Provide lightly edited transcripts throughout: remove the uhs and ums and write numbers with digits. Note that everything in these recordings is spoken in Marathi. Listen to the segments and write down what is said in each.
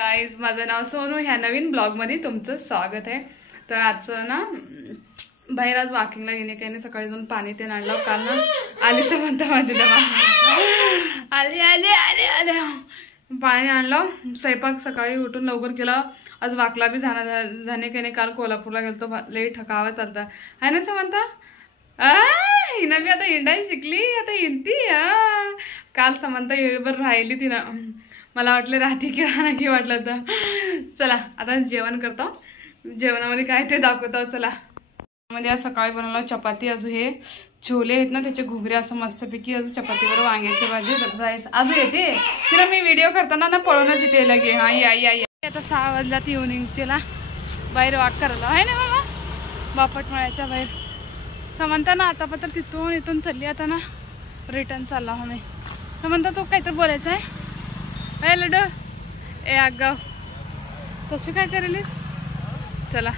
गाइस, माझं नाव सोनू. ह्या नवीन ब्लॉगमध्ये तुमचं स्वागत आहे. तर आजचं ना बाहेर आज वॉकिंगला गेले काही नाही. सकाळी जाऊन पाणी ते आणलं. काल ना आली तर म्हणता माझी दमा आले आले आले आले पाणी आणलं. स्वयंपाक सकाळी उठून लवकर केला. आज वाकला बी जाणे काही नाही. काल कोल्हापूरला गेलो तो लेट ठकावत चालता आहे ना समंता. हिनं बी आता हिंडायला शिकली. आता हिंडती. काल समंता येळभर राहिली तिनं. मला वाटलं राहते की राहणार की वाटलं तर. चला आता जेवण करतो. जेवणामध्ये काय ते दाखवतो. चला मध्ये आज सकाळी बनवलं चपाती. अजून हे छोले आहेत ना त्याचे घुगरे असं मस्तपैकी. अजून चपातीवर वांग्याची भाजी राईस अजून येते. तिला मी व्हिडिओ करताना ना पळूनच येते लगे. हा आई आता 6 वाजल्यात इव्हनिंगचेला बाहेर वॉक करायला आहे ना मामा. बापटमळ्याच्या बाहेर समंता ना आता पण तिथून इथून चालली. आता ना रिटर्न चालला हो मी. समंता तो काहीतरी बोलायचं आहे. ए लड ए आगाव तशी काय करेलीस. चला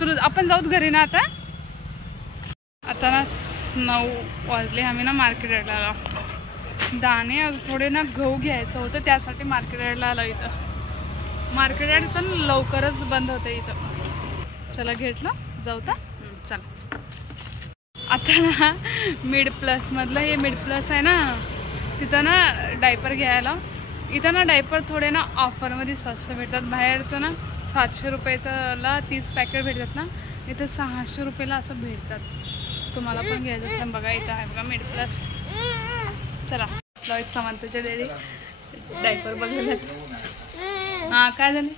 तुला आपण जाऊत घरी ना. आता ना 9 वाजले. आम्ही ना मार्केट यार्डला आलो. दाणे थोडे ना गहू घ्यायचं होतं त्यासाठी मार्केट यार्डला आलो. इथं मार्केट यार्ड तर लवकरच बंद होतं इथं. चला घेतलं जाऊ तर. चला आता ना मिड प्लस मधलं हे मिड प्लस आहे ना तिथं ना डायपर घ्यायला. इथं ना डायपर थोडे ना ऑफरमध्ये स्वस्त भेटतात. बाहेरचं ना 700 रुपयाला 30 पॅकेट भेटतात ना. इथं 600 रुपयाला असं भेटतात. तुम्हाला पण घ्यायचं असतं बघा. इथं आहे बघा मिड प्लस. चला समंताच्या डेली डायपर बघायला. हां काय झाले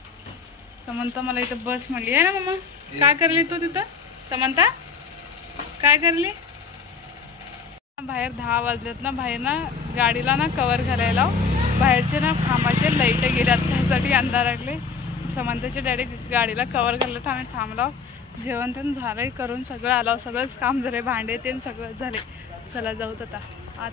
समंता. मला इथं बस म्हणली आहे ना मम्मा. काय करली तू तिथं समंता. काय करली. बाहेर 10 वाजलेत ना. बाहेर ना गाडीला ना कवर घालायला. बाहेरचे ना खांबाचे लाईट गेल्यात त्यासाठी अंधार लागले. समंताचे डॅडी गाडीला कवर घाललं तर आम्ही थांबलो. जेवण पण झालंय करून सगळं आलो. सगळंच काम झालंय. भांडे ते सगळं झाले. चला जाऊत आता आत.